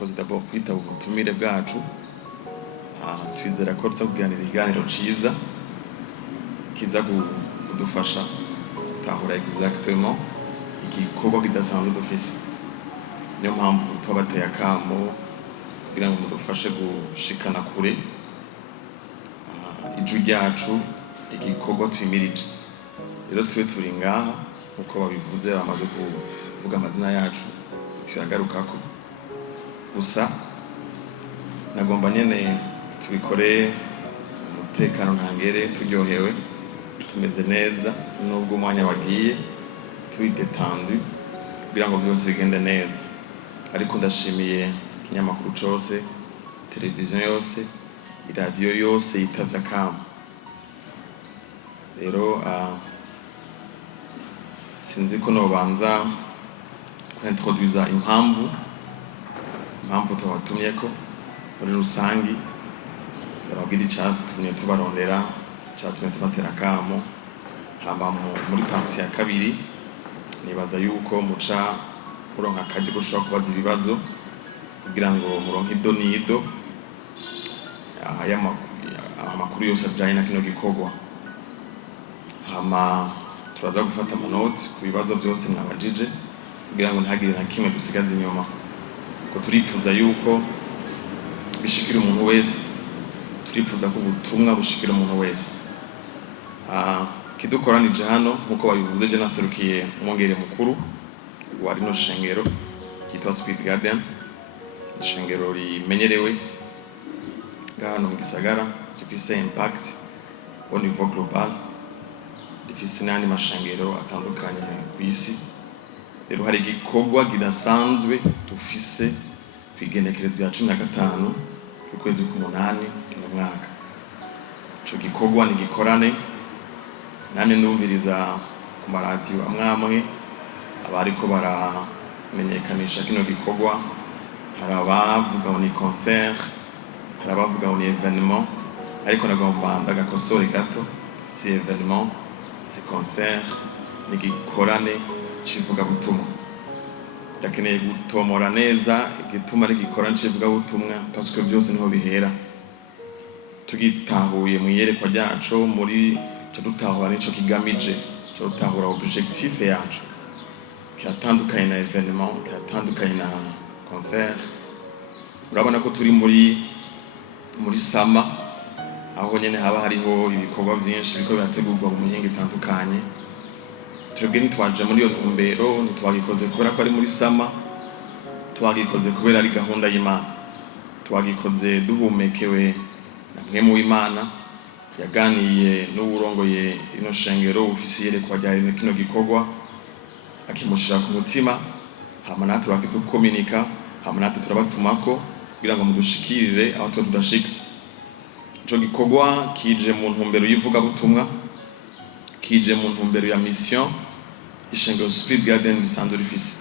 mwakoze d'abord kwitaba ubutumire bwacu. Twizera ko tuzakuganira ikiganiro ciza kiza kudufasha gutahura exactement igikorwa kidasanzwe dufise. Niyo mpamvu twabateye akamo kugira ngo mudufashe gushikana kure ijwi ryacu, igikorwa twimirije. Rero turi ngaha uko babivuze, bamaze kuvuga amazina yacu, tuyagarukako. Gusa nagomba nyene tubikore umutekano ntangere, turyohewe, tumeze neza, nubwo umwanya wagiye turi détendu kugira ngo byose bigende neza. Ariko ndashimiye ikinyamakuru cose, televiziyo yose, iradiyo yose yitavye akamo. Rero sinzi ko nobanza kwintroduza impamvu tubatumyeko muri rusangi, barabwira icatumye tubarondera, icatumye tubatera akamo. Hama muri parti ya kabiri nibaza yuko muca muronka akaryo gushobora kubaza ibibazo kugira ngo muronke ido n'ido amakuru yose ajanye na kino gikorwa. Hama turaza gufata amanoti ku bibazo byose mwabajije kugira ngo ntihagire na kimwe dusigaza inyuma, ko turifuza yuko bishikira umuntu wese, turifuza ko ubutumwa bushikira umuntu wese. Kidukoranije hano nkuko babivuze, je naserukiye umwongere mukuru wa rino shengero kitwa Sweet Garden, ishengero rimenyerewe hano mu gisagara, rifise impact au niveau global, rifise n'andi mashengero atandukanye ku isi. Rero hari igikorwa kidasanzwe dufise kwigenekerezo rya 15 ukwezi k'umunani mu mwaka. Ico gikorwa ni gikorane, nane ndumviriza ku maradiyo amwe abariko baramenyekanisha kino gikorwa. Hari abavuga ngo ni concert, hari abavuga ngo ni événement, ariko nagomba ndagakosore gato, si événement, si concert, ni gikorane civuga butumwa. Ndakeneye gutomora neza igituma ari gikorane civuga butumwa, parce que byose niho bihera. Tugitahuye mu yerekwa ryacu muri cyo dutahura nico kigamije, cyo dutahura objectif yacu, kiratandukanye na événement, kiratandukanye na concert. Urabona ko turi muri sama, aho nyene haba hariho ibikorwa byinshi biko birategurwa mu mihingo itandukanye. Twebwe ntitwaje muri iyo ntumbero, ntitwagikoze kubera ko ari muri sama, twagikoze kubera ari gahunda y'Imana. Twagikoze duhumekewe na mwe mu Imana yaganiye n'uburongoye ino shengero ufise yerekwa rya kino gikorwa, akimushira ku mutima. Hama natwe bakitukomunika, hama natwe turabatumako kugira ngo mudushikirire aho tudashika. Ico gikorwa kije mu ntumbero yivuga butumwa, kije mu ntumbero ya mission ishengero Sweet Garden risanzwe rifise.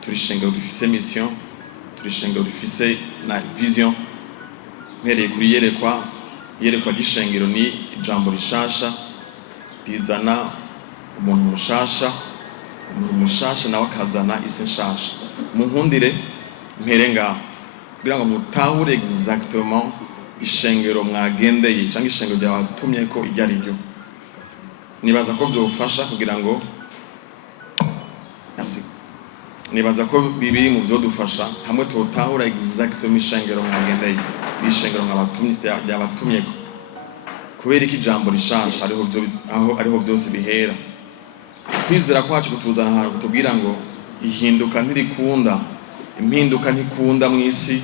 Turi shengero rifise mission, turi shengero rifise na vision. Mpereye kuri yerekwa ry'ishengero ni ijambo rishasha rizana umuntu mushasha nawe akazana isi nshasha. Munkundire mpere ngaho kugira ngo mutahure exactement ishengero mwagendeye cyangwa ishengero ryabatumye ko iryo ari ryo. Nibaza ko byofasha kugira ngo nibaza ko bibiri mu byo dufasha hamwe tutahura exactement ishengero mwagendeye, ishengero ryabatumye ko, kubera iki ijambo rishasha ariho byose bihera. Kwizera kwacu kutuzana ahantu kutubwira ngo ihinduka ntirikunda, impinduka ntikunda mu isi,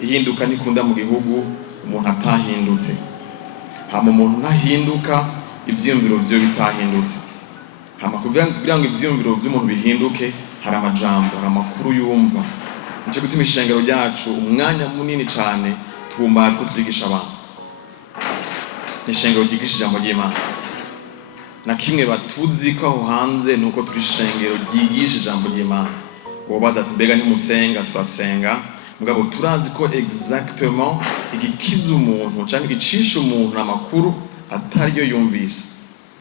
ihinduka ntikunda mu gihugu umuntu atahindutse. Hama umuntu ntahinduka ivyiyumviro vyo bitahindutse. Hama kugira ngo ivyiyumviro vy'umuntu bihinduke, hari amajambo, hari amakuru yumva. Nico gutuma ishengero ryacu umwanya munini cane twumva ko turigisha abantu. Ishengero ryigisha ijambo ry'Imana. Na kimwe batuzi ko aho hanze nuko turi ishengero ryigisha ijambo ry'Imana. Wobaza ati mbega ntimusenga? Turasenga, mugabo turazi ko exactement igikiza umuntu cyangwa igicisha umuntu amakuru atari yo yumvise.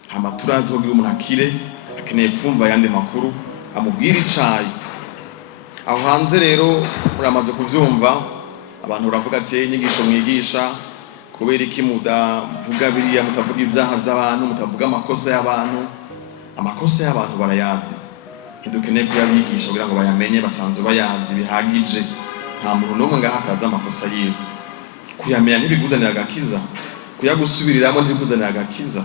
Hama turazi ko umuntu akire akeneye kumva yandi makuru amubwira icayi. aho hanze rero uramaze kuvyumva abantu baravuga ati inyigisho mwigisha kubera iki mudavuga biriya, mutavuga ibyaha by'abantu, mutavuga amakosa y'abantu barayazi, ntidukeneye kuyabigisha kugira ngo bayamenye, basanzwe bayazi bihagije. Nta muntu n'umwe ngaha atazi amakosa yiwe. Kuyamenya ntibiguzanira agakiza, kuyagusubiriramo ntibiguzanira agakiza.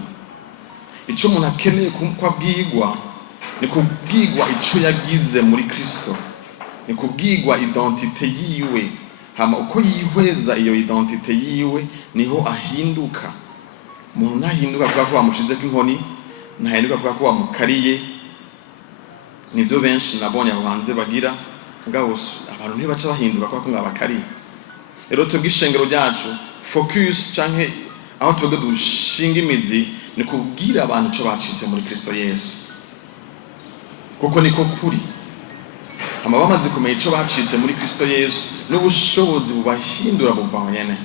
Ico umuntu akeneye ko abwigwa ni kubwigwa ico yagize muri Kristo, ni kubwigwa identite yiwe. Hama uko yihweza iyo identite yiwe niho ahinduka. Umuntu ntahinduka kubera ko wamushizeko inkoni, ntahinduka kubera ko wamukariye. Nivyo benshi nabonye aho hanze bagira, mugabo abantu ntibaca bahinduka kubera ko mwabakariye. Rero twebwe ishengero ryacu focus canke aho twebwe dushinga imizi ni kubwira abantu ico bacitse muri Kristo Yesu, kuko niko kuri. Hama bamaze kumenya ico bacitse muri Kristo Yesu n'ubushobozi bubahindura buva nyene.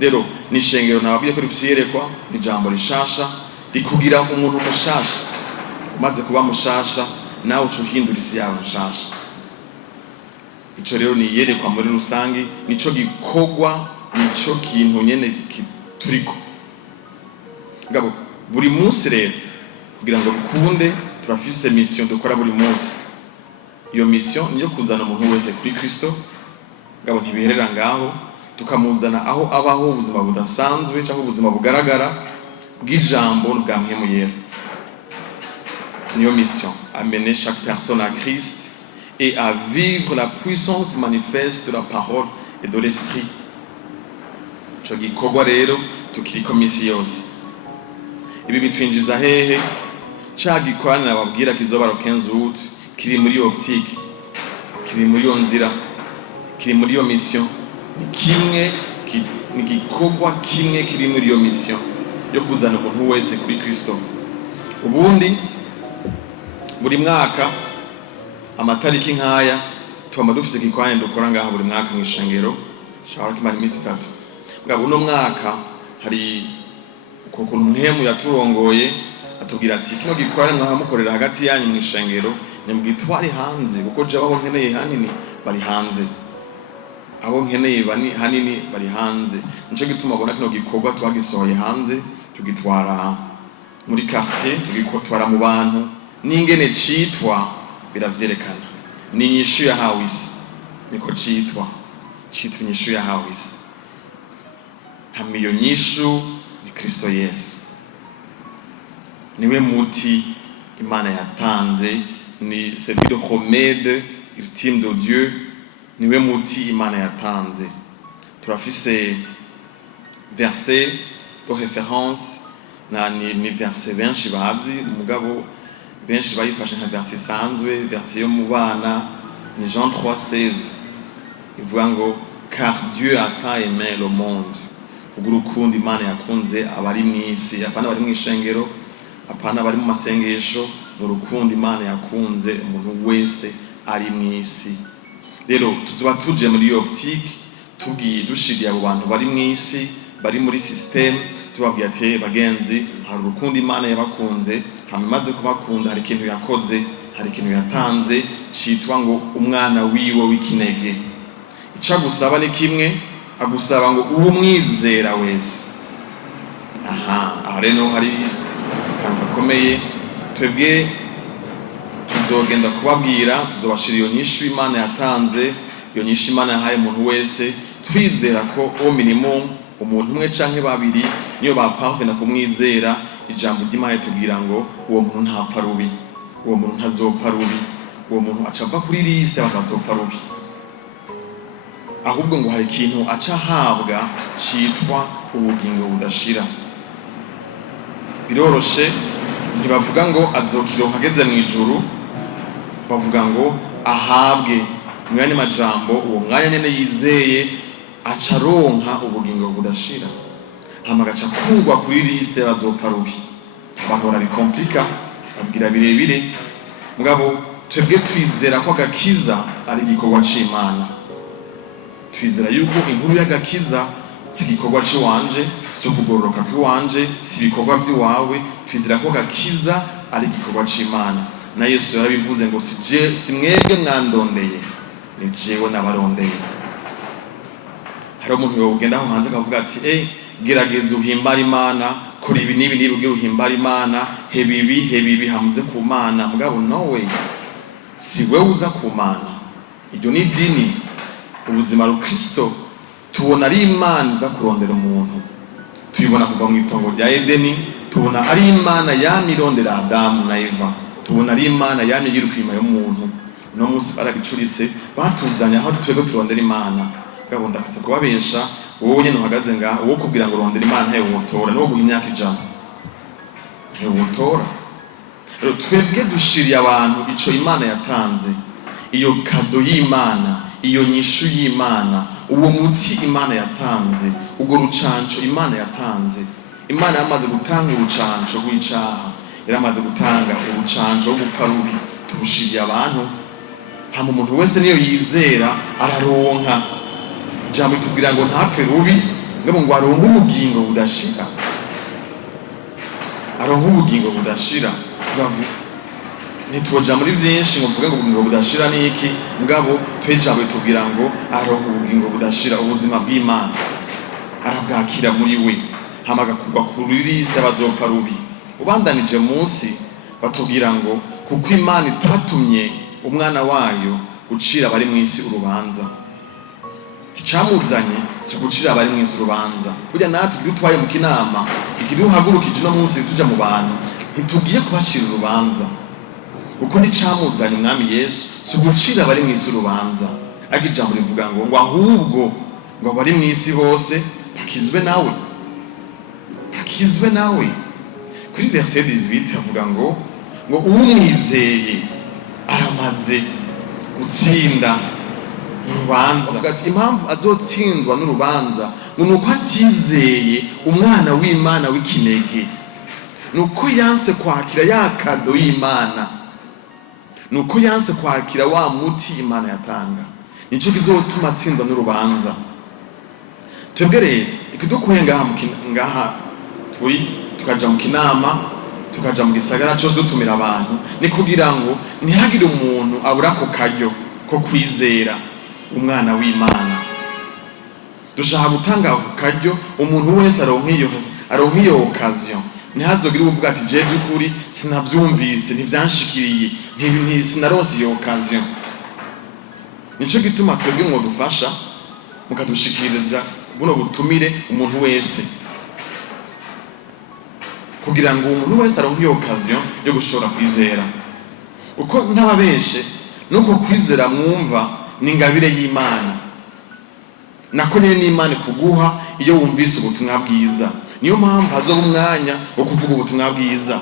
Rero ni ishengero nababwiye ko rifisiyerekwa ijambo rishasha rikugira umuntu mushasha. Umaze kuba mushasha nawe ucuhindura isi yawe nshasha. Ico rero ni yerekwa muri rusangi, nico gikogwa, nico kintu nyene turiko. Ngabo buri munsi rero kugira ngo bikunde turafise mission dukora buri munsi. Iyo mission niyo kuzana umuntu wese kuri Kristo. Ngabo ntibiherera ngaho, tukamuzana aho abaho ubuzima budasanzwe cyangwa ubuzima bugaragara bw'ijambo bwa mpemu yera. Niyo mission, amener chaque personne à Christ et à vivre la puissance manifeste de la parole et de l'esprit. Ico gikorwa rero tukiriko misi yose. Ibi bitwinjiza hehe? Ca gikorana babwira kizobaro 15 août kiri muri optique, kiri muri yo nzira, kiri muri yo mission. Ni gikorwa kimwe kiri muri yo mission yo kuzana umuntu wese kuri Kristo. Ubundi buri mwaka amatariki nkaya twama dufise gikorane dukora ngaha buri mwaka mu ishengero shawara kimara imisi 3. Ngabo uno mwaka hari ukuntu mpemu yaturongoye atubwira ati kino gikorane mwamukorera hagati yanyu mu ishengero ni mugitwari hanze, kuko je abo nkeneye hanini bari hanze, abo nkeneye hanini bari hanze. Nico gituma bona kino gikorwa twagisohoye hanze, tugitwara muri quartier, tugitwara mu bantu, n'ingene citwa biravyerekana. Ni inyishu yahawe isi, niko citwa inyishu yahawe isi. Hama iyo nyishu ni Kristo Yesu, niwe muti Imana yatanze, ni celui de remède ultime de Dieu, niwe muti Imana yatanze. Turafise verset de référence ni verset benshi bazi, mugabo benshi bayifashe nka verset sanzwe, verset yo mu bana ni Jean 3:16. Ivuga ngo car Dieu a tant aimé le monde. Urukundo Imana yakunze abari mw'isi, apana bari mw'ishengero, apana bari mu masengesho, urukundo Imana yakunze umuntu wese ari mw'isi. Rero tuzoba tuje muri optique tugiye dushidiye abo bantu bari mw'isi, bari muri system, tubabwiye ati bagenzi, hari urukundo Imana yabakunze, hama imaze kubakunda hari ikintu yakoze, hari ikintu yatanze citwa ngo umwana wiwe w'ikinege. Ica gusaba ni kimwe, agusaba ngo ubu mwizera wese. Aha rero hari akantu gakomeye twebwe tuzogenda kubabwira, tuzobashira iyo nyishu Imana yatanze, iyo nyishu Imana yahaye umuntu wese, twizera ko au minimum umuntu umwe canke babiri niyo baparvena kumwizera. Ijambo ry'Imana tubwira ngo uwo muntu ntapfa rubi, uwo muntu ntazopfa rubi, uwo muntu acava kuri liste bakazopfa rubi, ahubwo ngo hari ikintu aca ahabwa citwa ubugingo budashira. Biroroshe, ntibavuga ngo azokironka ageze mu ijuru, bavuga ngo ahabwe mwanya majambo, uwo mwanya nyene yizeye aca ronka ubugingo budashira, hama gaca kugwa kuri liste bazopfa rubi. Abantu barabikomplika, babwira birebire, mugabo twebwe twizera ko agakiza ari igikorwa c'Imana. Twizera yuko inkuru y'agakiza si igikorwa c'iwanje, si ukugororoka kw'iwanje, si ibikorwa vy'iwawe. Twizera ko agakiza ari igikorwa c'Imana, na Yesu yarabivuze ngo si mwebwe mwandondeye, ni jewe nabarondeye. Hari umuntu yogenda aho hanze akavuga ati gerageza uhimbara Imana, kora ibi n'ibi n'ibi ugira uhimbara Imana, hebibi hamuze ku Mana. Mugabo no way, si wewe uza ku Mana. Iryo ni dini. Ubuzima rukristo tubona ari Imana iza kurondera umuntu. Tubibona kuva mu itongo rya Edeni, tubona ari Imana yamirondera Adamu na Eva, tubona ari Imana yamigira kwima y'umuntu. No munsi baragicuritse batuzanya aho twego turondera Imana. Gabo ndakatse kubabesha wowe nyene uhagaze ngaho wo kubwira ngo rondera Imana hewe wotora no guha imyaka ijana hewe wotora. Rero twebwe dushiriye abantu ico Imana yatanze, iyo kado y'Imana, iyo nyishu y'Imana, uwo muti Imana yatanze, ubwo rucanco Imana yatanze. Imana yamaze gutanga urucanco rw'icaha, yaramaze gutanga urucanco rwo gupfa rubi, tubushiriye abantu. Hama umuntu wese niyo yizera araronka. Jambo itubwira ngo ntapfe rubi, ngo aronke ubugingo budashira. Aronke ubugingo budashira. Ntitwoja muri byinshi ngo mvuge ngo ubugingo budashira ni iki, mugabo twejambo itubwira ngo aronke ubugingo budashira, ubuzima bw'Imana arabwakira muri we, hama agakugwa kuri liste bazopfa rubi. Ubandanije munsi batubwira ngo kuko Imana itatumye umwana wayo gucira abari mu isi urubanza. Ticamuzanye si gucira abari mu isi urubanza. Burya natwe dutwaye mu kinama, ikiduhagurukije no munsi tuja mu bantu, ntitugiye kubacira urubanza. Uko nicamuzanye umwami Yesu si gucira abari mu isi urubanza. Ariko ijambo rivuga ngo ahubwo ngo abari mu isi bose bakizwe nawe. Bakizwe nawe. Kuri verset 18 havuga ngo umwizeye aramaze gutsinda urubanza. Ati impamvu azotsindwa n'urubanza ngo nuko atizeye umwana w'Imana w'ikinege, nuko yanse kwakira ya kado y'Imana, nuko yanse kwakira wa muti Imana yatanga. Nico kizotuma atsindwa n'urubanza. Twebwe rero ikidukuye ngaha tukaja mu kinama, tukaja mu gisagara cyose dutumira abantu, ni kugira ngo ntihagire umuntu abura ko karyo ko kwizera umwana w'Imana. Dushaka gutanga karyo umuntu wese aronka iyo occasion. Ntihazogire uvuga ati je byukuri sinavyumvise, ntivyanshikiriye, sinaronse iyo occasion. Nico gituma twebwe ngo dufasha mukadushikiriza buno butumire umuntu wese, kugira ngo umuntu wese aronke iyo occasion yo gushobora kwizera. Uko ntababeshe nuko kwizera mwumva ni ingabire y'Imana. Nako nyene n'Imana kuguha iyo wumvise ubutumwa bwiza. Niyo mpamvu hazoba umwanya wo kuvuga ubutumwa bwiza.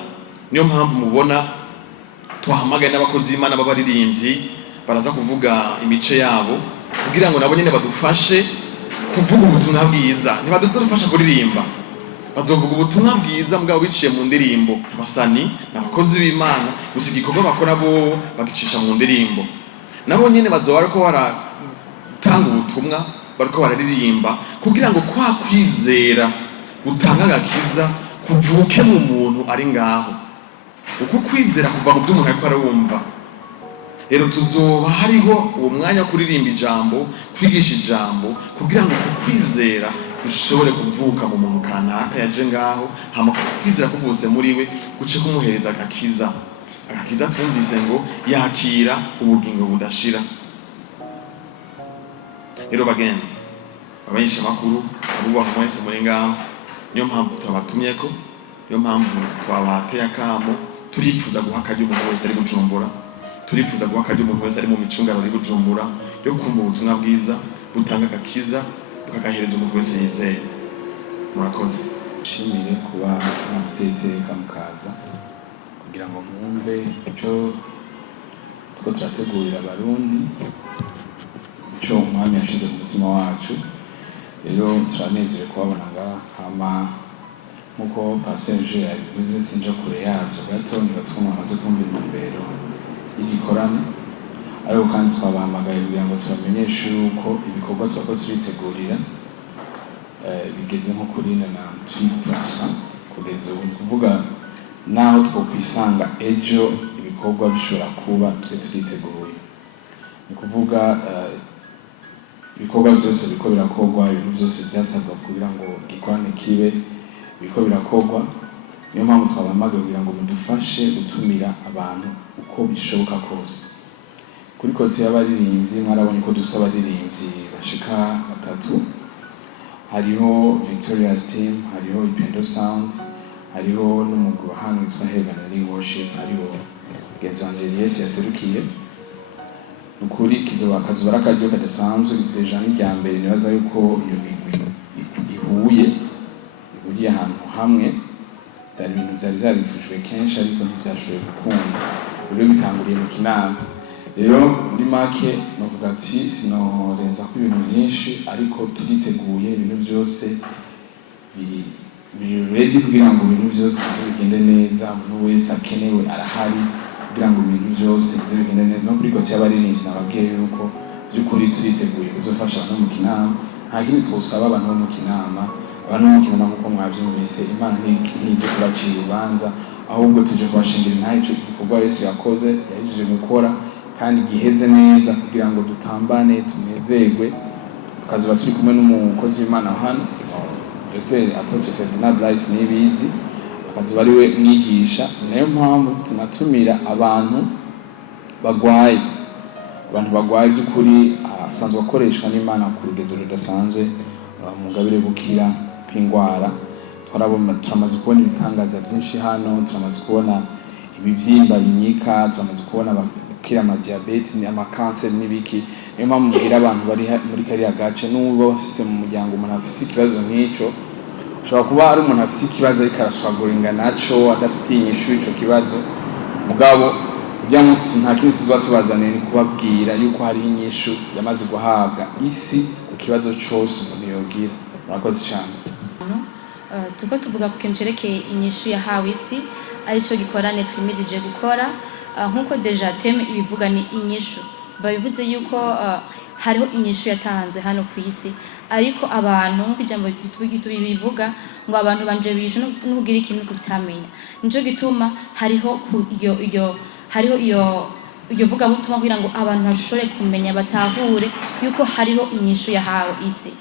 Niyo mpamvu mubona twahamagaye n'abakozi b'Imana b'abaririmbyi baraza kuvuga imice yabo, kugira ngo nabo nyene badufashe kuvuga ubutumwa bwiza. Ntibadufasha kuririmba, bazovuga ubutumwa bwiza mugabo biciye mu ndirimbo. Abasani n'abakozi b'Imana gusa igikorwa bakora bo bagicisha mu ndirimbo. Nabo nyene bazoba ariko baratanga ubutumwa, bariko bararirimba, kugira ngo kwa kwizera gutanga agakiza kuvuke mu muntu ari ngaho. Uko kwizera kuva mu by'umuntu ariko arumva. Rero tuzoba hariho uwo mwanya kuririmba ijambo, kwigisha ijambo, kugira ngo kwizera ushobore kuvuka mu muntu kanaka yaje ngaho, hama kwizera kuvuse muri we guce kumuhereza agakiza. Agakiza twumvise ngo yakira ubugingo budashira. Rero bagenzi, abayisha makuru abubaho mwese muri ngaho, niyo mpamvu twabatumyeko, niyo mpamvu twabateye akamo. Turifuza guha akaryo umuntu wese ari Bujumbura, turifuza guha akaryo umuntu wese ari mu micungano ari Bujumbura yo kumva ubutumwa bwiza butanga agakiza, tukagahereza umuntu wese yizeye. Murakoze. Nshimire kuba mwatseteka mukaza kugira ngo mwumve ico two turategurira abarundi, ico umwami yashize ku mutima wacu. Rero turanezerewe kubabona ngaha. Hama nkuko Pasteur yabivuze, sinja kure yavyo gato, nibaza ko mwamaze kumva intumbero y'igikorane, ariko kandi twabahamagaye kugira ngo tubamenyeshe yuko ibikorwa twako turitegurira bigeze nko kuri 93% kugeza ubu. Kuvuga naho twokwisanga ejo ibikorwa bishobora kuba twe turiteguye. ni kuvuga ibikorwa byose biko birakorwa, ibintu byose byasabwa kugira ngo gikorane kibe biko birakorwa. Niyo mpamvu twabamagaye kugira ngo mudufashe gutumira abantu uko bishoboka kose. Kuri kote y'abaririmbyi mwarabonye ko dusaba abaririmbyi bashika 3, hariho Victoria's team, hariho Ipendo Sound, hariho n'umugwi hano witwa Heavenly Worship, hariho Genzo Angelies yaserukiye. Nukuri kazoba akaryo kadasanzwe deja n'irya mbere nibaza yuko iyo migwi ihuriye ahantu hamwe. Byari ibintu byari byarifujwe kenshi ariko ntibyashoboye gukunda. Rero bitanguriye mu Kinama. Rero muri make navuga ati sinorenza ko ibintu byinshi ariko turiteguye ibintu byose biri ready kugira ngo ibintu byose bigende neza. Umuntu wese akenewe arahari kugira ngo ibintu byose bigende neza. No kuri kote y'abaririmbyi nababwiye yuko by'ukuri turiteguye kuzofasha abantu mu Kinama. Nta kindi twosaba abantu bo mu Kinama. Abantu bo mu Kinama nk'uko mwabyumvise, Imana ntije kubacira urubanza, ahubwo tuje kubashingira intacyo igikorwa Yesu yakoze yahejeje gukora kandi giheze neza kugira ngo dutambane tunezerwe. Tukazoba turi kumwe n'umukozi w'Imana hano Dr. Apostle Ferdinand Bright Nibizi, akazoba ari we mwigisha. Nayo mpamvu tunatumira abantu bagwaye by'ukuri asanzwe akoreshwa n'Imana ku rugezo rudasanzwe mu ngabire gukira kw'indwara. Turamaze kubona ibitangaza byinshi hano, turamaze kubona ibibyimba binyika, turamaze kubona gukira amadiabete n'amakanseri n'ibiki. Niyo mpamvu mbwira abantu bari muri kariya gace n'uwo bafise mu muryango umuntu afise ikibazo nk'icyo, ushobora kuba ari umuntu afise ikibazo ariko araswaguringa naco adafite inyishu ico kibazo, mugabo ujya munsi nta kindi tuzoba tubazaniye ni kubabwira yuko hari inyishu yamaze guhabwa isi ku kibazo cyose umuntu yogira. Murakoze cyane. Tuko tuvuga ku kintu cerekeye inyishu yahawe isi arico gikorane twimirije gukora. Nkuko deja teme ibivuga ni inyishu, babivuze yuko hariho inyishu yatanzwe hano ku isi, ariko abantu nk'ijambo bivuga ngo abantu banje bishe no kugira ikintu kutamenya. Nico gituma hariho iyo vuga butuma kugira ngo abantu bashobore kumenya batahure yuko hariho inyishu yahawe isi.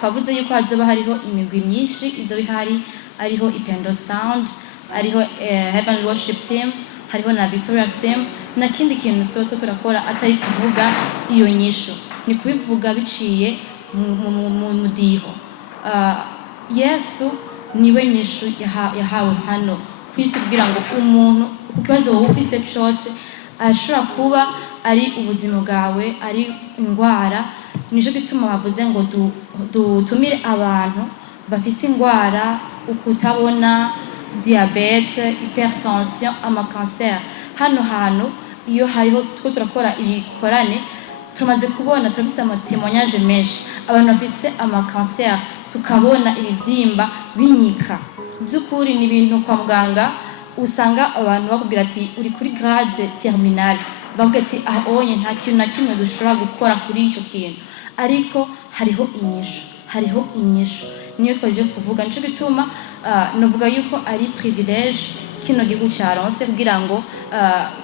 Twavuze yuko hazoba hariho imigwi myinshi izo bihari, ariho Ipendo Sound, ariho Heavenly Worship Team, hariho na Victoria's Team. Na kindi kintu twe turakora atari kuvuga iyo nyishu, ni kubivuga biciye mu mudiho. Yesu niwe nyishu yahawe hano kwisi kugira ngo umuntu kukibazo wowe ufise cyose ashobora kuba ari ubuzima bwawe, ari indwara. Nico gituma bavuze ngo dutumire abantu bafise indwara, ukutabona, diabete, hypertension, amakanser. Hano hantu iyo hariho two turakora ibikorane, tumaze kubona turafise amatemonyage menshi abantu bafise amakanser, tukabona ibibyimba binyika. By'ukuri ni ibintu kwa muganga usanga abantu bakubwira ati uri kuri grade terminale, bavuga ati ahonye nta kintu na kimwe dushobora gukora kuri icyo kintu, ariko hariho inyishu niyo twaje kuvuga. Nico gituma novuga yuko ari privilege kino gihugu cyaronse kugira ngo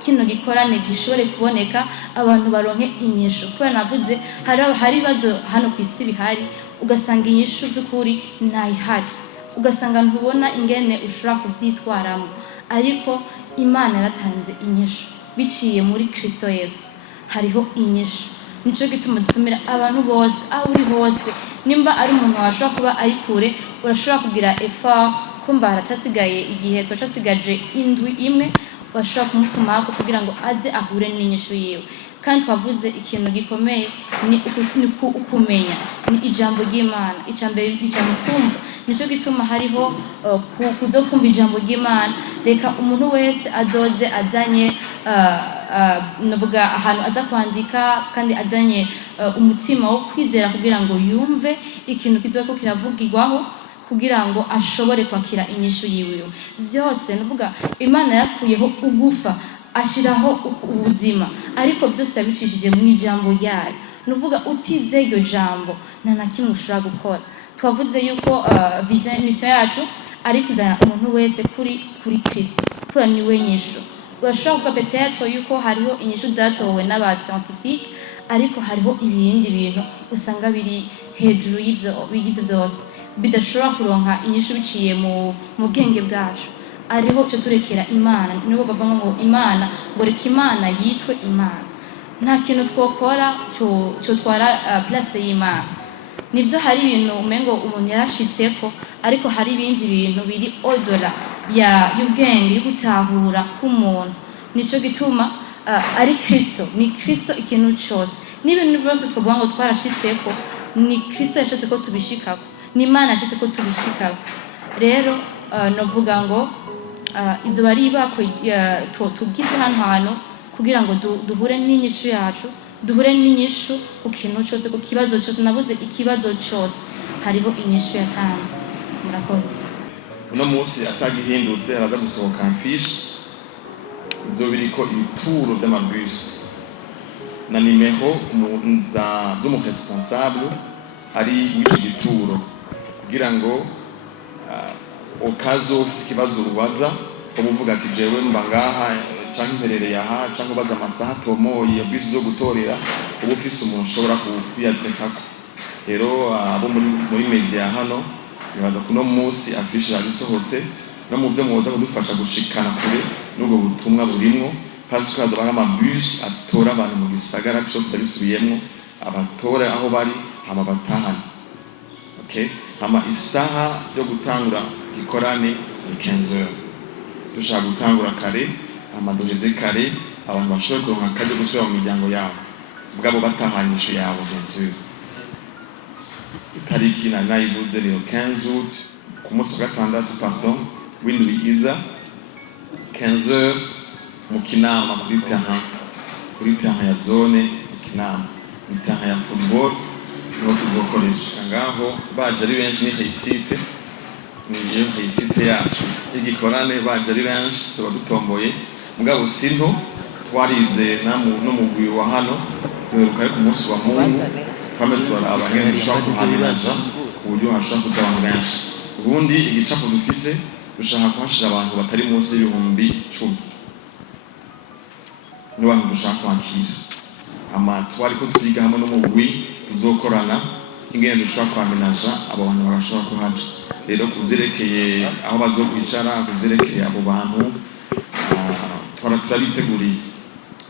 kino gikorane gishobore kuboneka, abantu baronke inyishu. Kuko navuze hari bazo hano ku isi bihari, ugasanga inyishu by'ukuri ntayihari, ugasanga ntubona ingene ushobora kubyitwaramo, ariko Imana yaratanze inyishu biciye muri Kristo Yesu. Hariho inyishu. Nico gituma dutumira abantu bose aho uri hose. Nimba ari umuntu washobora kuba ari kure, urashobora kugira effort kumva haracasigaye igihe twacasigaje indwi imwe, urashobora kumutumako kugira ngo aze ahure n'inyishu yiwe. Kandi twavuze ikintu gikomeye ni ukumenya ni ijambo ry'Imana, icambere bijambo kumva. Nico gituma hariho kuzokumva ijambo ry'Imana. Reka umuntu wese azoze azanye navuga ahantu aza kwandika kandi azanye umutima wo kwizera kugira ngo yumve ikintu kizoko kiravugirwaho kugira ngo ashobore kwakira inyishu yiwe. Byose navuga Imana yakuyeho ugufa ashiraho ubuzima, ariko byose yabicishije mu ijambo ryayo. Nuvuga utize iryo jambo nta kimwe ushobora gukora. Twavuze yuko mission yacu ari kuzana umuntu wese kuri Kristo, kuri niwe nyishu. urashobora kuvuga peut-être yuko hariho inyishu zatowe n'aba scientifique ariko hariho ibindi bintu usanga biri hejuru y'ivyo byose bidashobora kuronka inyishu biciye mu bwenge bwacu. Ariho cyo turekera Imana, nibo bavuga ngo Imana, ngo reka Imana yitwe Imana. Nta kintu twokora cyo twara place y'Imana. Nibyo hari ibintu umengo umuntu yarashitseko, ariko hari ibindi bintu biri odora y'ubwenge y'ugutahura k'umuntu. Nico gituma ari Kristo, ni Kristo ikintu cyose. N'ibintu byose twavuga ngo twarashitseko, ni Kristo yashatse ko tubishikako, ni Imana yashatse ko tubishikako. Rero novuga ngo izo bari bako tugize hano kugira ngo duhure n'inyishu yacu, duhure n'inyishu ku kintu cyose, ku kibazo cyose. Nabuze ikibazo cyose hariho inyishu yatanze. Murakoze. Uno munsi atagihindutse araza gusohoka fiche izo biriko ibituro by'amabus na nimero z'umu responsable ari w'ico gituro, kugira ngo okazo ufite ikibazo ubaza uvuga ati jewe mba ngaha canke imperereye aha canke ubaza amasaha tomoye ya bus zo gutorera ubu ufise umuntu ushobora kuyadresako. Rero abo muri media hano nibaza kuno munsi afishe yagisohotse no mu byo muza kudufasha gushikana kure n'ubwo butumwa burimwo, parce que haza amabus atora abantu mu gisagara cyose ndabisubiyemwo, abatora aho bari hama batahana. Okay, hama isaha yo gutangura gikorane ni 15h. Dushaka gutangura kare hama duheze kare, abantu bashobora kuronka akaje gusubira mu miryango yabo bwabo batahanisho yabo. Bien itariki nayivuze ni 15 août ku munsi wa gatandatu w'indwi iza 15h mu Kinama kuri terrain ya zone mu Kinama, mu terrain ya football no tuzokoresha ngaho. Baje ari benshi, ni réussite, niyo réussite yacu igikorane. Baje ari benshi tuba dutomboye mugabo sinto twarize no mugwi wa hano duheruka ku munsi wa Mungu twametsora abangene dushaka kuhaminaja ku buryo hashaka kuja abantu benshi. Ubundi igicapo dufise dushaka kuhashira abantu batari munsi y'ibihumbi 10 n'abantu dushaka kwakira. Ama twari ko twiga hamwe no mugwi tuzokorana ingene dushaka kwamenaja abo bantu barashobora kuhaja. Rero kuvyerekeye aho bazokwicara, kuvyerekeye abo bantu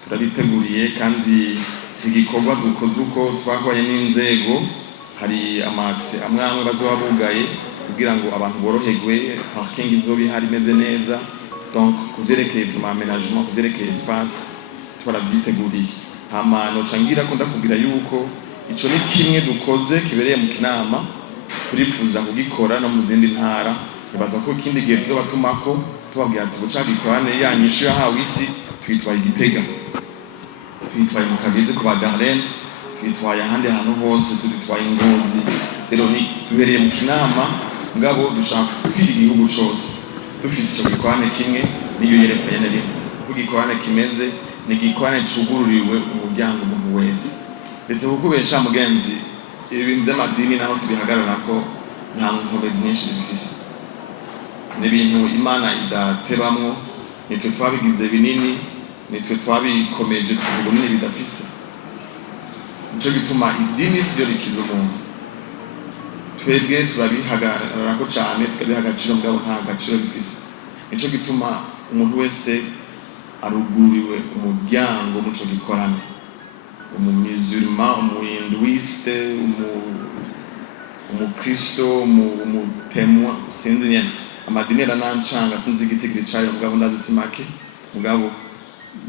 turabiteguriye kandi sigikorwa dukoze uko twakoye n'inzego. Hari amaxe amwe bazoba bugaye kugira ngo abantu boroherwe, parking izobi hari meze neza. Donc kuvyerekeye aménagement, kuvyerekeye espace twarabyiteguriye. Hama nocangira ko ndakubwira yuko ico ni kimwe dukoze kibereye mu Kinama, turifuza kugikora no mu zindi ntara. Nibaza ko ikindi gihe tuzobatumako tubabwira ati bucagikorane yanyishu yahawe isi twitwaye Igitega, twitwaye mu Kabezi ku Badarlene, twitwaye ahandi hantu hose, twitwaye Ngozi. Rero ni duhereye mu Kinama ngabo dushaka kufira igihugu cyose dufise ico gikorane kimwe niyo yerekanye na rimwe. Kugikorane kimeze ni gikorane cugururiwe umuryango umuntu wese. Ese kukubesha mugenzi ibintu by'amadini naho tubihagarara ko nta nkomezi nyinshi zifise, n'ibintu Imana idatebamwo. Nitwe twabigize binini, nitwe twabikomeje kuvuga binini bidafise. Nico gituma idini sibyo rikiza umuntu. Twebwe turabihagarara ko cyane, tukabiha agaciro mugabo nta gaciro bifise. Nico gituma umuntu wese aruguriwe umuryango muco gikorane. Umumusulman, umuhinduiste, umukristo, umutemwa, sinzi nyene amadini arancanga, sinzi igitigiri cayo mugabo ndazi simake. Mugabo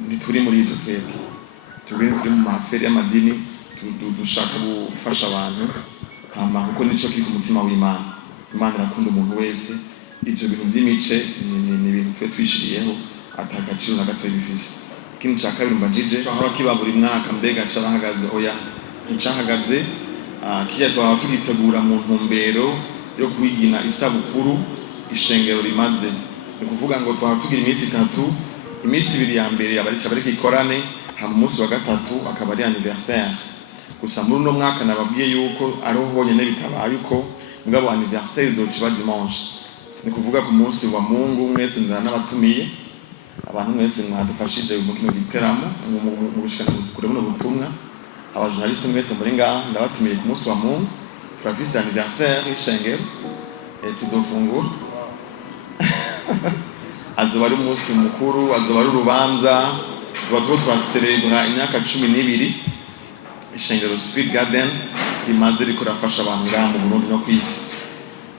ntituri muri ivyo twebwe turi mu maferi y'amadini, dushaka gufasha abantu hama kuko nico kiri ku mutima w'Imana. Imana irakunda umuntu wese. Ivyo bintu by'imice ni ibintu twe twishiriyeho atagaciro na gato bifise. Ikintu cya kabiri mbajije aho kiba buri mwaka mbega carahagaze oya nicahagaze. Kiya twaba tugitegura mu ntumbero yo kwigina isabukuru ishengero rimaze. Ni kuvuga ngo twaba tugira iminsi 3, iminsi 2 ya mbere abarica bari gikorane, hama umunsi wa gatatu akaba ari anniversaire. Gusa muri no mwaka nababwiye yuko ariho honyene bitabaye uko mugabo anniversaire izociba dimanche. Ni kuvuga ku munsi wa Mungu mwese nzana n'abatumiye abantu mwese mwadufashije mu kino giteramo mu gushikana kure buno butumwa. Abajournaliste mwese muri ngaha ndabatumiye ku munsi wa Mungu, turafise anniversaire y'ishengero, tuzofungura. Azoba ari umunsi mukuru, azoba ari urubanza, tuba twaserebra imyaka 12 ishengero Spirit Garden rimaze riko rafasha abantu ngaha mu Burundi no kwisi.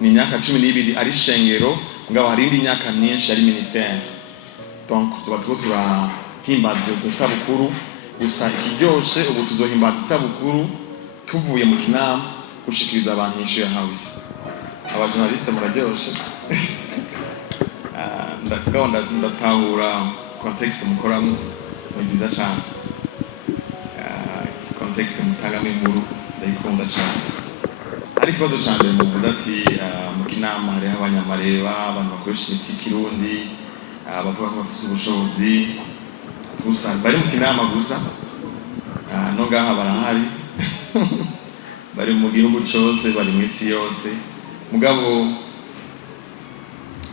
Ni imyaka 12 ari ishengero, ngabo hari indi myaka myinshi ari ministère. Donc tuba turahimbaza isabukuru, gusa ikiryoshe ubu tuzohimbaza isabukuru tuvuye mu kinama gushikiriza abantu ishu ya hawisi. Abajournaliste muraryoshe. Ndatahura context mukoramo ni byiza cyane. Context mutangamo inkuru ndayikunda cyane. Ariko cyane muvuze ati mu kinama hari abanyamareba, abantu bakoresha imiti kirundi, abavuga ko bafite ubushobozi, tusa bari mu kinama gusa, no ngaha barahari. Bari mu gihugu cyose, bari mu isi yose. Mugabo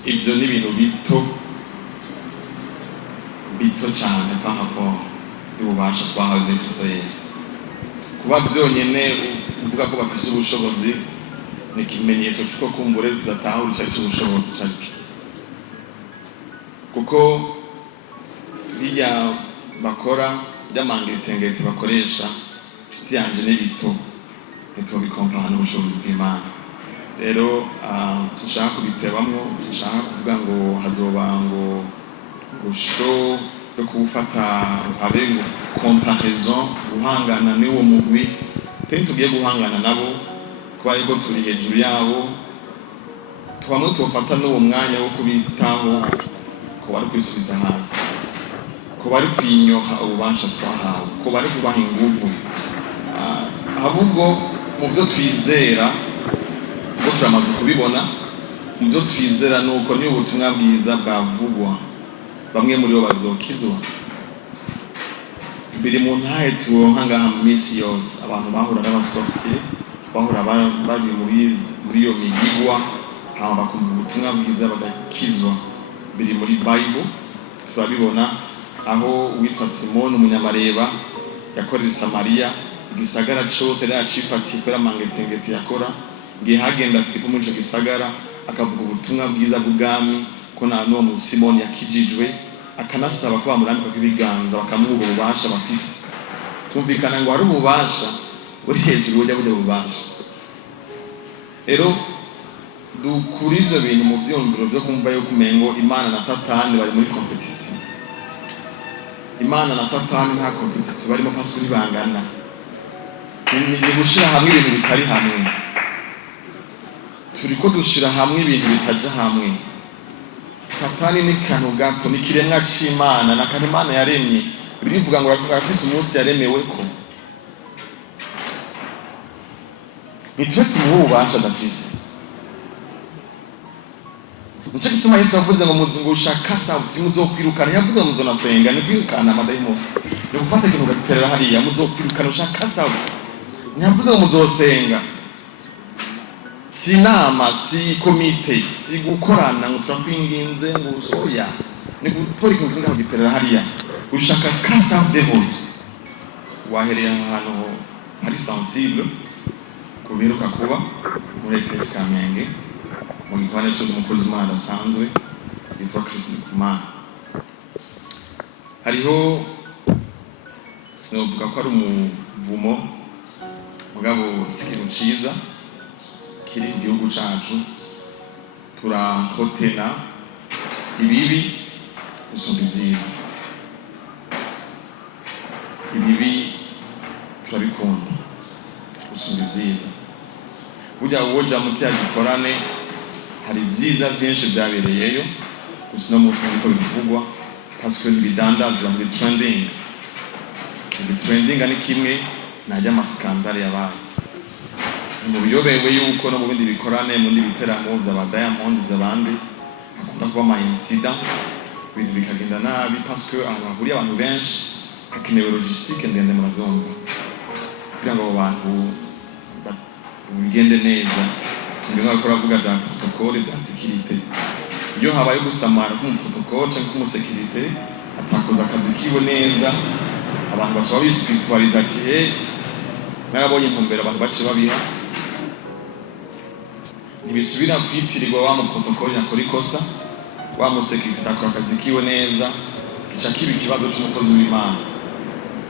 ibyo ni ibintu bito cyane par rapport y'ububasha twahawe muri Kristo Yesu. Kuba byonyine uvuga ko bafite ubushobozi ni ikimenyetso cy'uko kumbure tudatahura icyo cy'ubushobozi cyacu. Kuko bijya bakora by'amangitengeti bakoresha inshuti yanjye n'ibito ntitubikompara n'ubushobozi bw'Imana. Rero dushaka kubitebamwo, dushaka kuvuga ngo hazoba ngo show yo kubufata habe ngo comparaison guhangana n'uwo mugwi, kandi tugiye guhangana nabo kuba ariko turi hejuru yabo, tubamwe tufata n'uwo mwanya wo kubitaho ko bari kwisubiza hasi, ko bari kwinyoha ububasha twahawe, ko bari kubaha inguvu. Ahubwo mu byo twizera ngo turamaze kubibona, mu byo twizera nuko niyo ubutumwa bwiza bwavugwa bamwe muri bo bazokizwa. Biri mu ntahe turonka ngaha mu minsi yose, abantu bahura n'abasorcier, bahura bari muri iyo migigwa, hama bakumva ubutumwa bwiza bagakizwa. Biri muri Bible, turabibona aho witwa Simoni umunyamareba yakorera i Samariya, igisagara cyose yaracifatiye kubera mangetengeti yakora. Ngiye hagenda Filipo muri ico gisagara akavuga ubutumwa bwiza bw'ubwami ko na n'uwo mu Simoni yakijijwe, akanasaba ko bamurambika kw'ibiganza bakamuha ubwo bubasha bafise. Tumvikana ngo hari ububasha buri hejuru bujya bubasha. Rero dukuri ivyo bintu mu vyumviro vyo kumva yo kumengo Imana na Satani bari muri competition. Imana na Satani nta competition barimo, pasuri bangana. Ni gushira hamwe ibintu bitari hamwe. Turiko dushira hamwe ibintu bitaje hamwe. Satani ni kantu gato, ni kiremwa c'Imana, na kandi Imana yaremye. Birivuga ngo arafise umunsi yaremewe ko. Nitwe tumuhubasha dafise. Nico gituma Yesu yavuze ngo ushaka sauti muzokwirukana, yavuze ngo muzonasenga, ni kwirukana amadayimoni. Ni gufata ikintu ugiterera hariya muzokwirukana ushaka sauti. Nyavuze ngo muzosenga. Si inama, si komite, si gukorana ngo turakwinginze ngo uzoya. Ni gutora ikintu ngaho giterera hariya. Ushaka kasa devotion. Wahereye ahantu hari sensible kubiruka kuba muri Eglise Kamenge, mu gihwane cyo umukozi Imana asanzwe yitwa Kristo Kumana. Hariho sinovuga ko ari umuvumo, mugabo sikintu ciza kiri mu gihugu cacu. Turahotena ibibi gusumba ibyiza. Ibibi turabikunda gusumba ibyiza. Burya woja mu gikorane hari ibyiza byinshi byabereyeyo, gusa no munsi niko bivugwa parce que nibidandazwa muri trending. Trending ni kimwe najya amaskandale yabaye. Mu biyobewe yuko no mu bindi bikorane mu bindi biteramo by'aba Diamond by'abandi hakunda kuba ama incident, ibintu bikagenda nabi parce que ahantu hahuriye abantu benshi hakenewe logistique ndende murabyumva kugira ngo abo bantu bigende neza. Ndimo gukora vuga bya protocole bya sécurité iyo habaye gusamara k'umuprotokole cyangwa k'umusekirite atakoza akazi kiwe neza, abantu baca babisipiritualiza ati narabonye intumbero abantu baciye babiha, ntibisubira kwitirirwa wa muprotokole yakora ikosa, wa musekirite akora akazi kiwe neza, kica kiba ikibazo cy'umukozi w'Imana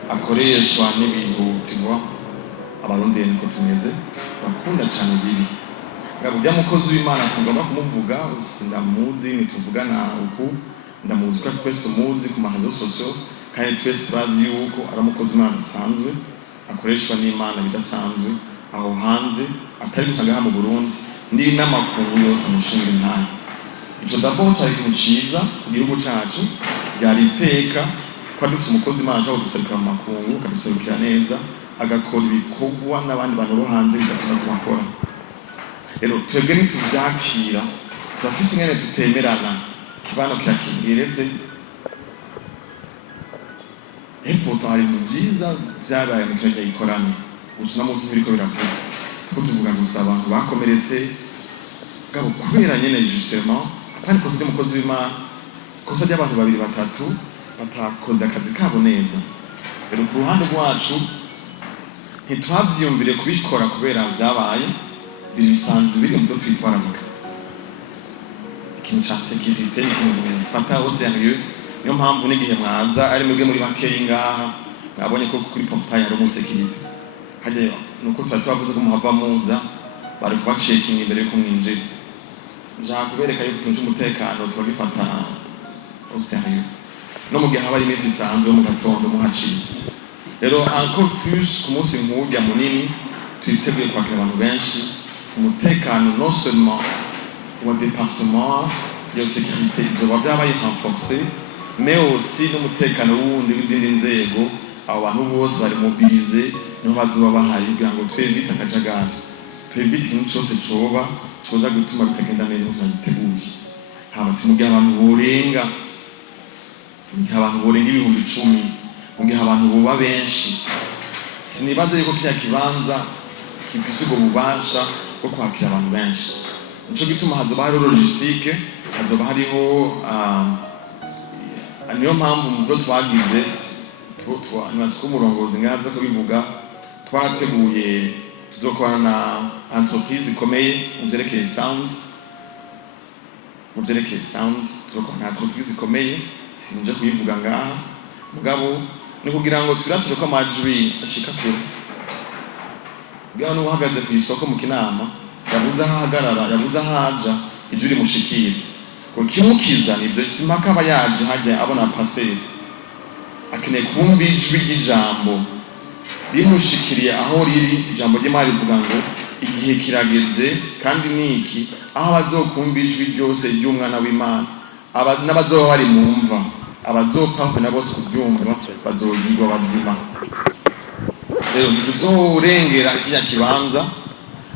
akoreshwa n'ibintu tigwa. Abarundi niko tumeze, bakunda cyane bibi. Ngabo bya mukozi w'Imana singomba kumuvuga, sindamuzi, nituvugana uku ndamuzi ko twese tumuzi ku mahazo sosio, kandi twese turazi yuko ari umukozi w'Imana asanzwe akoreshwa n'Imana bidasanzwe aho hanze, atari gusanga ha mu Burundi ndi n'amakuru yose amushinga intahe. Ico d'abord ari ikintu ciza ku gihugu cacu, ryari iteka ko dufite umukozi w'Imana ashobora guserukira mu makungu, akaduserukira neza, agakora ibikorwa n'abandi bantu bo hanze bigatuma kumakora. Rero twebwe nituvyakira, turafise ingene tutemerana, kibano kirakingereze. Pourtant hari mu vyiza vyabaye mu kirenge gikoranye, gusa no munsi biriko biravuga tuko tuvuga gusa abantu bakomeretse gabo kubera nyene justement kandi kosa ry'umukozi w'Imana, kosa ry'abantu babiri batatu batakoze akazi kabo neza. Rero ku ruhande rwacu ntitwavyiyumvire kubikora kubera vyabaye, bisanzwe biri mu byo twitwararika. Ikintu ca sécurité ikintu gifata au sérieux, niyo mpamvu n'igihe mwaza ari mwebwe muri bakeyi ngaha mwabonye ko kuri portail hari umusekirite, hajya nuko twavuze ko muhava muza bari kuba checking imbere yuko mwinjira. Nja kubereka yuko ikintu cy'umutekano turagifata au sérieux, no mu gihe haba ari iminsi isanzwe mu gatondo muhaciye. Rero encore plus ku munsi nk'urya munini twiteguye kwakira abantu benshi, umutekano non seulement au département de sécurité izoba byabaye renforcé, mais aussi n'umutekano wundi w'izindi nzego, abo bantu bose bari mobiliser niho bazoba bahari kugira ngo twevite akajagari, twevite ikintu cyose coza gutuma bitagenda neza ngo twagiteguye. Hama mu gihe abantu borenga, mu gihe abantu borenga ibihumbi 10, mu gihe abantu boba benshi, sinibaze yuko kiriya kibanza gifise ubwo bubasha bwo kwakira abantu benshi. Nico gituma hazoba hariho logistique, hazoba hariho niyo mpamvu mu byo twagize nibaza ko umurongozi ngaza kubivuga, twarateguye tuzokorana na entreprise ikomeye mu vyerekeye sound, tuzokorana na entreprise ikomeye, sinje kuyivuga ngaha mugabo ni kugira ngo turasire ko amajwi ashika kure. Bwa no uhagaze ku isoko mu Kinama yabuze ahagarara, yabuze ahaja ijuri mushikire ko kimukiza nivyo simpaka aba yaje hajya abona pasteur akeneye kumva ijwi ry'ijambo rimushikiriye aho riri. Ijambo ry'Imana rivuga ngo igihe kirageze kandi niki aho bazokumva ijwi ryose ry'umwana w'Imana, n'abazoba bari mu mva, abazopfa na bose kubyumva bazogirwa bazima. Rero ntituzorengera kiriya kibanza,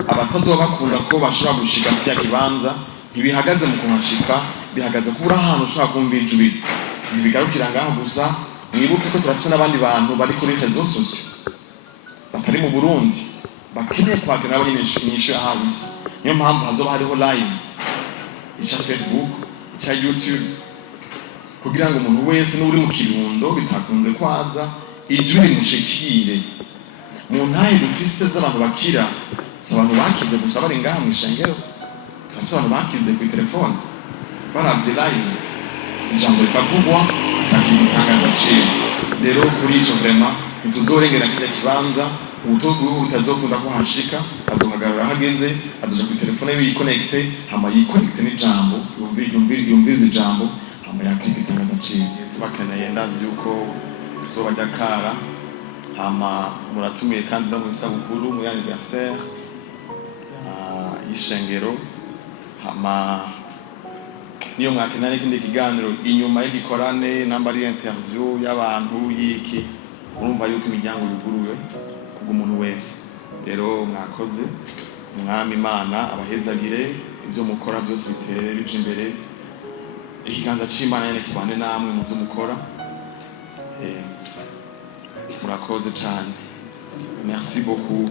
abatazoba bakunda ko bashobora gushika kiriya kibanza ntibihagaze mu kuhashika, bihagaze kubura ahantu ushobora kumva ijwi. Ntibigarukira ngaho gusa, mwibuke ko turafise n'abandi bantu bari kuri réseaux sociaux batari mu Burundi bakeneye kwakira nabo nyine inyishu yahawe isi. Niyo mpamvu hazoba hariho live ica Facebook, ica YouTube, kugira ngo umuntu wese n'uri mu Kirundo bitakunze kwaza ijwi rimushikire. Mu ntahe dufise z'abantu bakira, si abantu bakize gusa bari ngaha mu ishengero, turafise abantu bakize ku telefone baravye live, ijambo rikavugwa kandi itangaza ciwe. Rero kuri ico vraiment ntituzorengera kiriya kibanza, ubutogo bitazokunda ko hashika azohagarara hageze, azoja ku telefone yiwe yiconnecte, hama yiconnecte n'ijambo, yumvirize ijambo, hama yakika itangaza ciwe. Tubakeneye, ndazi yuko tuzobajya kara, hama muratumiye kandi no mu isabukuru muri anniversaire y'ishengero. Hama niyo mwakenera n'ikindi kiganiro inyuma y'igikorane, namba ari interview y'abantu y'iki, urumva yuko imiryango yuguruwe kubw'umuntu wese. Rero mwakoze, umwami Imana abahezagire, ibyo mukora byose bitere bije imbere, ikiganza c'Imana nyene kibane namwe mu byo mukora. Murakoze cyane, merci beaucoup.